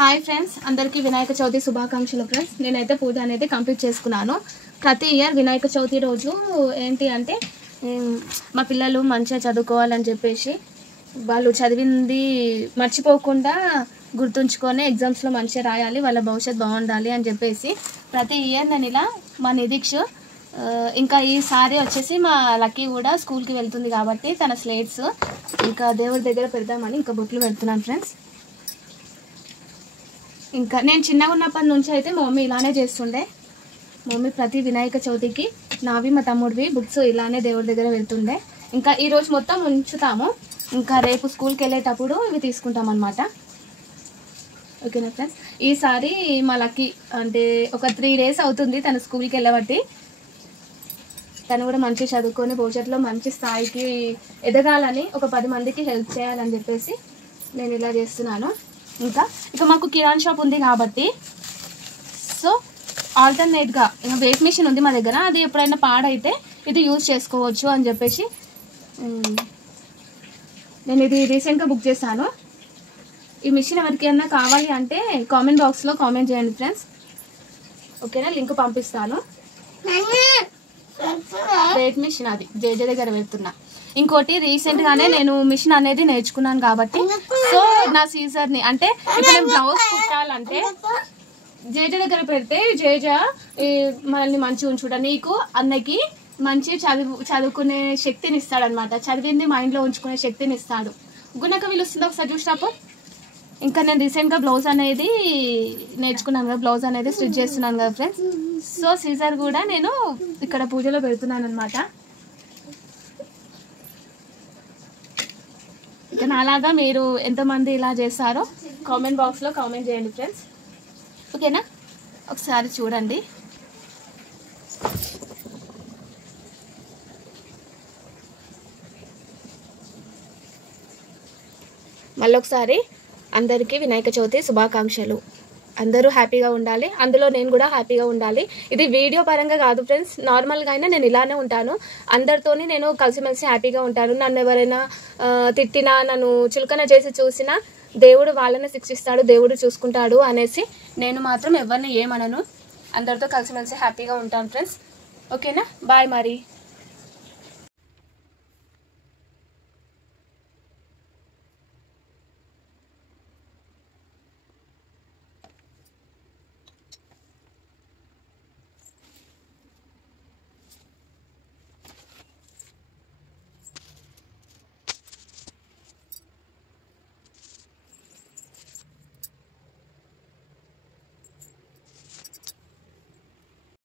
Hi friends, అందరికీ వినాయక చవితి శుభాకాంక్షలు friends. నేనైతే పూజ అనేది కంప్లీట్ చేసుకున్నాను. ప్రతి ఇయర్ వినాయక చవితి రోజు ఏంటి అంటే మా పిల్లలు మంచిగా చదువుకోవాలని చెప్పేసి వాళ్ళు చదివింది మర్చిపోకుండా గుర్తుంచుకొని ఎగ్జామ్స్లో మంచిగా రాయాలి, వాళ్ళ భవిష్యత్తు బాగుండాలి అని చెప్పేసి ప్రతి ఇయర్ నేను ఇలా మా నిదీక్ష ఇంకా ఈసారి వచ్చేసి మా లక్కీ కూడా స్కూల్కి వెళ్తుంది కాబట్టి తన స్లేట్స్ ఇంకా దేవుడి దగ్గర పెడదామని ఇంకా బొట్లు పెడుతున్నాను ఫ్రెండ్స్. ఇంకా నేను చిన్నగా ఉన్నప్పటి నుంచి అయితే మా మమ్మీ ఇలానే చేస్తుండే. మా మమ్మీ ప్రతి వినాయక చవితికి నావి మా తమ్ముడివి బుక్స్ ఇలానే దేవుడి దగ్గర వెళ్తుండే. ఇంకా ఈరోజు మొత్తం ఉంచుతాము, ఇంకా రేపు స్కూల్కి వెళ్ళేటప్పుడు ఇవి తీసుకుంటాం అన్నమాట. ఓకేనా ఫ్రెండ్స్, ఈసారి మా లక్కీ అంటే ఒక 3 days అవుతుంది తను స్కూల్కి వెళ్ళబట్టి. తను కూడా మంచిగా చదువుకొని భవిష్యత్తులో మంచి స్థాయికి ఎదగాలని, ఒక 10 మందికి హెల్ప్ చేయాలని చెప్పేసి నేను ఇలా చేస్తున్నాను. ఇంకా మాకు కిరాణా షాప్ ఉంది కాబట్టి సో ఆల్టర్నేట్గా ఇంకా వెయిట్ మిషన్ ఉంది మా దగ్గర, అది ఎప్పుడైనా పాడైతే ఇది యూజ్ చేసుకోవచ్చు అని చెప్పేసి నేను ఇది రీసెంట్గా బుక్ చేశాను. ఈ మిషన్ ఎవరికైనా కావాలి అంటే కామెంట్ బాక్స్లో కామెంట్ చేయండి ఫ్రెండ్స్. ఓకేనా, లింక్ పంపిస్తాను. వెయిట్ మిషన్ అది జేజే దగ్గర పెడుతున్నా. ఇంకోటి రీసెంట్గానే నేను మిషన్ అనేది నేర్చుకున్నాను కాబట్టి సో నా సీజర్ని అంటే ఇప్పుడు నేను బ్లౌజ్ కుట్టాలంటే జేజ దగ్గర పెడితే జేజ మనల్ని మంచిగా ఉంచుట, నీకు అన్నకి మంచి చదువుకునే శక్తిని ఇస్తాడు అనమాట. చదివింది మైండ్లో ఉంచుకునే శక్తిని ఇస్తాడు. గుణక పిలుస్తుంది ఒకసారి చూసినప్పుడు. ఇంకా నేను రీసెంట్గా బ్లౌజ్ అనేది నేర్చుకున్నాను కదా, బ్లౌజ్ అనేది స్టిచ్ చేస్తున్నాను కదా ఫ్రెండ్స్. సో సీజర్ కూడా నేను ఇక్కడ పూజలో పెడుతున్నాను అనమాట. ఇక నాలాగా మీరు ఎంతమంది ఇలా చేస్తారో కామెంట్ బాక్స్లో కామెంట్ చేయండి ఫ్రెండ్స్. ఓకేనా, ఒకసారి చూడండి. మళ్ళీ ఒకసారి అందరికీ వినాయక చవితి శుభాకాంక్షలు. అందరూ హ్యాపీగా ఉండాలి, అందులో నేను కూడా హ్యాపీగా ఉండాలి. ఇది వీడియో పరంగా కాదు ఫ్రెండ్స్, నార్మల్గా అయినా నేను ఇలానే ఉంటాను. అందరితోని నేను కలిసిమెలిసి హ్యాపీగా ఉంటాను. నన్ను ఎవరైనా తిట్టినా, నన్ను చులకన చేసి చూసినా దేవుడు వాళ్ళని శిక్షిస్తాడు, దేవుడు చూసుకుంటాడు అనేసి నేను మాత్రం ఎవరిని ఏమనను. అందరితో కలిసిమెలిసి హ్యాపీగా ఉంటాను ఫ్రెండ్స్. ఓకేనా, బాయ్ మరి.